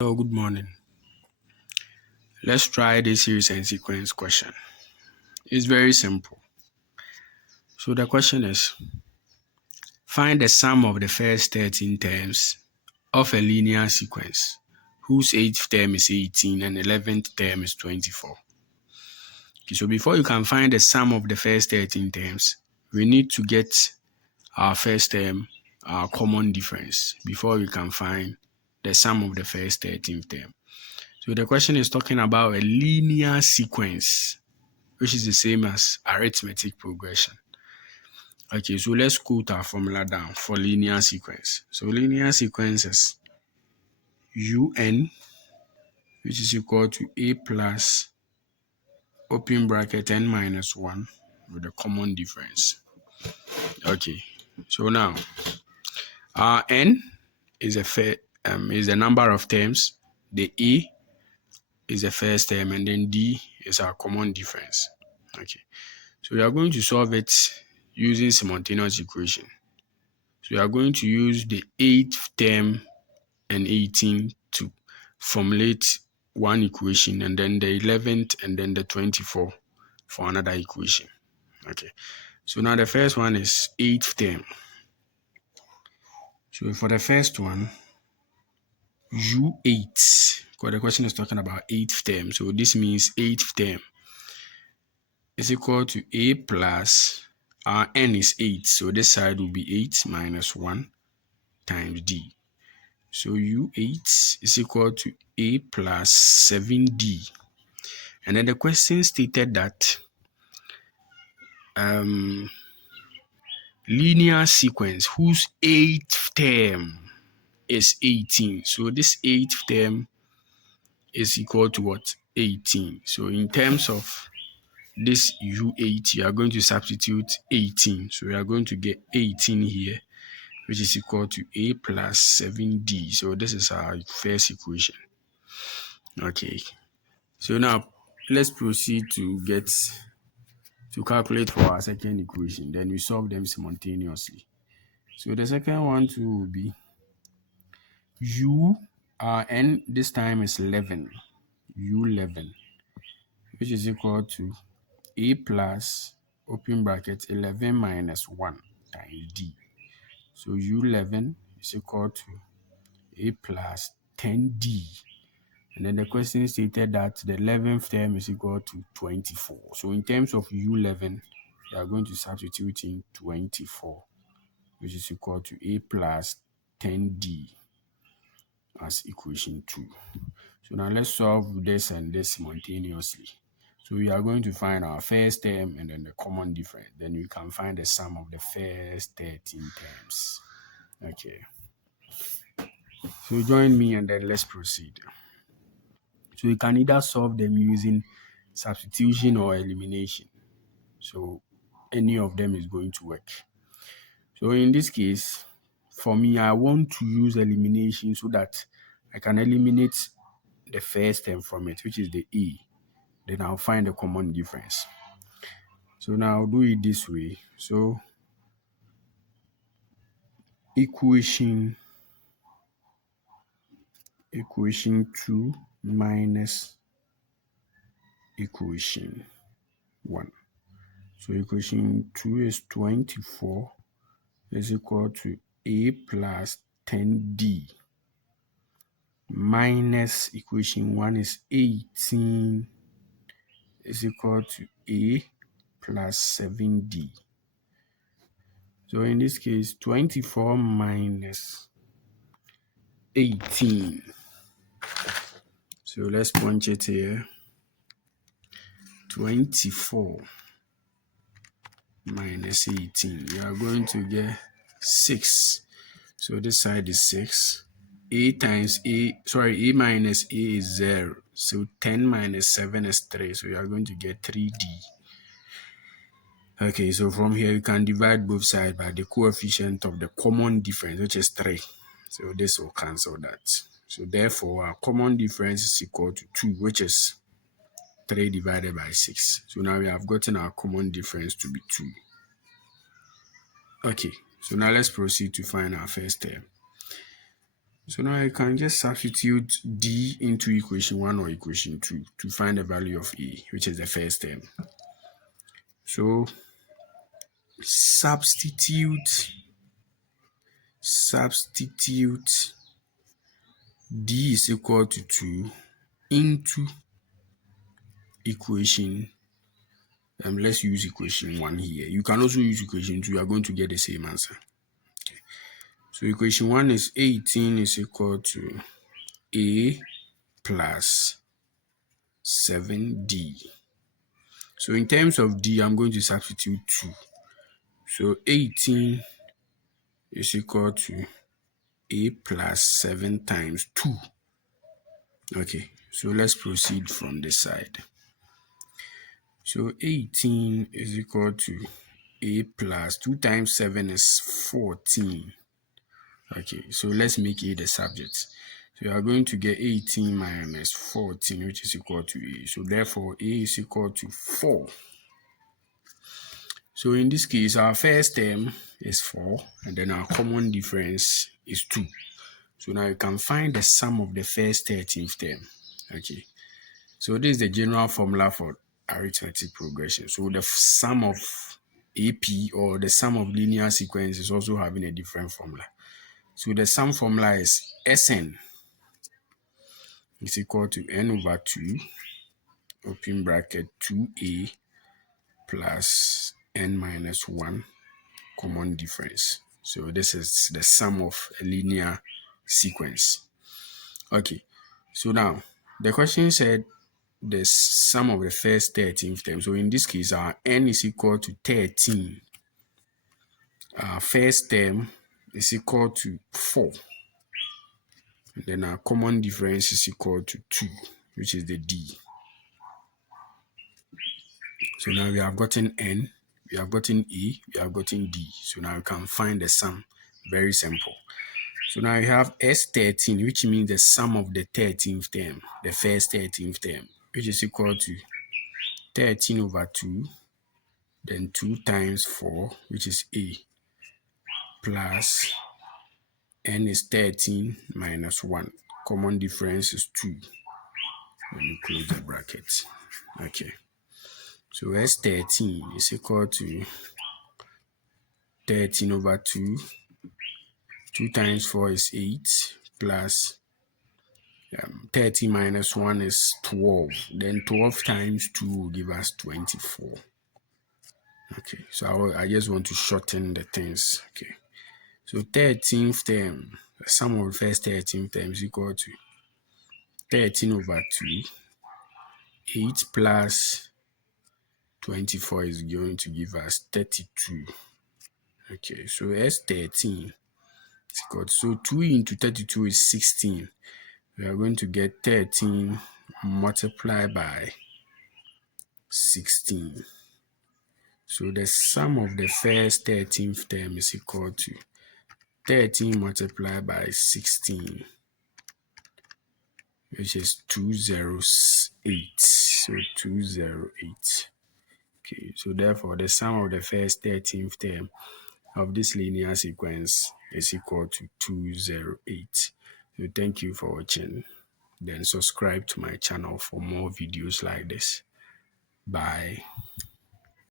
Hello, good morning. Let's try this series and sequence question. It's very simple. So the question is, find the sum of the first 13 terms of a linear sequence whose 8th term is 18 and 11th term is 24. Okay, so before you can find the sum of the first 13 terms, we need to get our first term, our common difference, before we can find the sum of the first 13th term. So the question is talking about a linear sequence, which is the same as arithmetic progression. Okay, so let's quote our formula down for linear sequence. So linear sequence is un, which is equal to a plus open bracket n minus 1 with a common difference. Okay, so now our n is the number of terms, the a is the first term, and then d is our common difference. Okay, so we are going to solve it using simultaneous equation. So we are going to use the 8th term and 18 to formulate one equation, and then the 11th and then the 24 for another equation. Okay, so now the first one is 8th term. So for the first one, U8, because the question is talking about 8th term. So this means 8th term is equal to A plus, our n is 8. So this side will be 8 minus 1 times D. So U8 is equal to A plus 7D. And then the question stated that linear sequence whose 8th term is 18. So this 8th term is equal to what? 18. So in terms of this U8, you are going to substitute 18. So we are going to get 18 here, which is equal to A plus 7D. So this is our first equation. Okay. So now let's proceed to calculate for our second equation. Then we solve them simultaneously. So the second one too will be n this time is 11, U11, which is equal to A plus open bracket 11 minus 1 times D. So U11 is equal to A plus 10D. And then the question stated that the 11th term is equal to 24. So in terms of U11, we are going to substitute in 24, which is equal to A plus 10D as equation 2. So now let's solve this and this simultaneously. So we are going to find our first term and then the common difference. Then we can find the sum of the first 13 terms. Okay. So join me and then let's proceed. So we can either solve them using substitution or elimination. So any of them is going to work. So in this case, for me, I want to use elimination so that I can eliminate the first term from it, which is the A. Then I'll find the common difference. So now I'll do it this way. So equation 2 minus equation 1. So equation 2 is 24 is equal to A plus 10D minus equation 1 is 18 is equal to A plus 7D. So in this case, 24 minus 18. So let's punch it here. 24 minus 18. We are going to get 6. So this side is 6. A minus A is 0. So 10 minus 7 is 3. So we are going to get 3D. Okay, so from here you can divide both sides by the coefficient of the common difference, which is 3. So this will cancel that. So therefore, our common difference is equal to 2, which is 3 divided by 6. So now we have gotten our common difference to be 2. Okay, so now let's proceed to find our first term. So now I can just substitute D into equation 1 or equation 2 to find the value of A, which is the first term. So substitute D is equal to 2 into equation, let's use equation 1 here. You can also use equation 2, you are going to get the same answer. Okay. So equation 1 is 18 is equal to A plus 7D. So in terms of D, I'm going to substitute 2. So 18 is equal to A plus 7 times 2. Okay, so let's proceed from this side. So 18 is equal to A plus 2 times 7 is 14. Okay, so let's make A the subject. So you are going to get 18 minus 14, which is equal to A. So therefore, A is equal to 4. So in this case, our first term is 4, and then our common difference is 2. So now you can find the sum of the first 13th term. Okay. So this is the general formula for arithmetic progression. So the sum of AP, or the sum of linear sequence, is also having a different formula. So the sum formula is Sn is equal to n over 2, open bracket 2a plus n minus 1 common difference. So this is the sum of a linear sequence. Okay, so now the question said the sum of the first 13th term. So in this case, our n is equal to 13. Our first term is equal to 4. And then our common difference is equal to 2, which is the D. So now we have gotten n, we have gotten E, we have gotten D. So now we can find the sum. Very simple. So now we have S13, which means the sum of the 13th term, the first 13th term, which is equal to 13 over 2, then 2 times 4, which is A, plus n is 13 minus 1. Common difference is 2. Let me close the bracket. Okay. So S13 is equal to 13 over 2. 2 times 4 is 8, plus 30 minus 1 is 12. Then 12 times 2 will give us 24. Okay, so I just want to shorten the things. Okay, so 13th term, the sum of the first 13th term is equal to 13 over 2. 8 plus 24 is going to give us 32. Okay, so S13 is equal to, so 2 into 32 is 16. We are going to get 13 multiplied by 16. So the sum of the first 13th term is equal to 13 multiplied by 16, which is 208. So 208. Okay, so therefore the sum of the first 13th term of this linear sequence is equal to 208. So thank you for watching. Then subscribe to my channel for more videos like this. Bye.